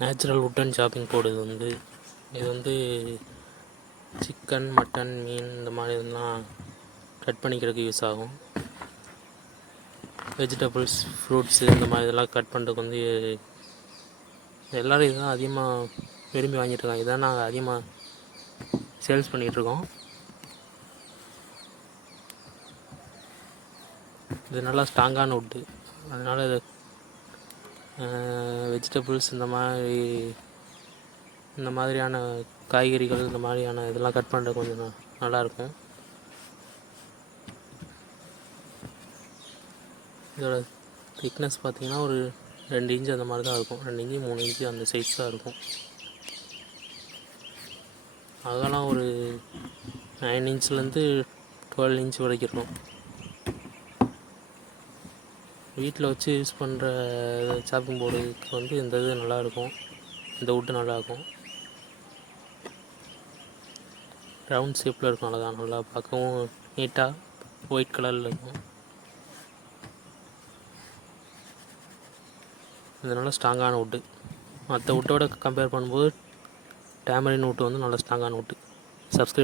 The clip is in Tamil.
நேச்சுரல் வுட்டன் சாப்பிங் போர்டு இது வந்து சிக்கன், மட்டன், மீன் இந்த மாதிரி இதெல்லாம் கட் பண்ணிக்கிறதுக்கு யூஸ் ஆகும். வெஜிடபிள்ஸ், ஃப்ரூட்ஸு இந்த மாதிரி இதெல்லாம் கட் பண்ணுறதுக்கு எல்லோரும் இதுதான் அதிகமாக விரும்பி வாங்கிட்டுருக்காங்க. இதான் நாங்கள் அதிகமாக சேல்ஸ் பண்ணிகிட்ருக்கோம். இது நல்லா ஸ்ட்ராங்கான வுட்டு, அதனால் இது வெஜிடபிள்ஸ் இந்த மாதிரியான காய்கறிகள் இந்த மாதிரியான இதெல்லாம் கட் பண்ணுறது கொஞ்சம் நல்லாயிருக்கும். இதோட திக்னஸ் பார்த்திங்கன்னா ஒரு 2 இன்ச்சு அந்த மாதிரி தான் இருக்கும். 2 இன்ச்சு 3 இன்ச்சு அந்த சைஸ் தான் இருக்கும். அதெல்லாம் ஒரு 9 இன்ச்லேருந்து 12 இன்ச் வரைக்கும் இருக்கும். வீட்டில் வச்சு யூஸ் பண்ணுற சாப்பிங் போர்டுக்கு இந்த இது நல்லாயிருக்கும். இந்த வுட்டு நல்லாயிருக்கும். ரவுண்ட் ஷேப்பில் இருக்கும். அழகாக நல்லா பார்க்கவும் நீட்டாக ஒயிட் கலரில் இருக்கும். இது நல்லா ஸ்ட்ராங்கான வுட்டு. மற்ற வுட்டோட கம்பேர் பண்ணும்போது டேமரின் வுட்டு நல்லா ஸ்ட்ராங்கான வுட்டு. சப்ஸ்கிரைப்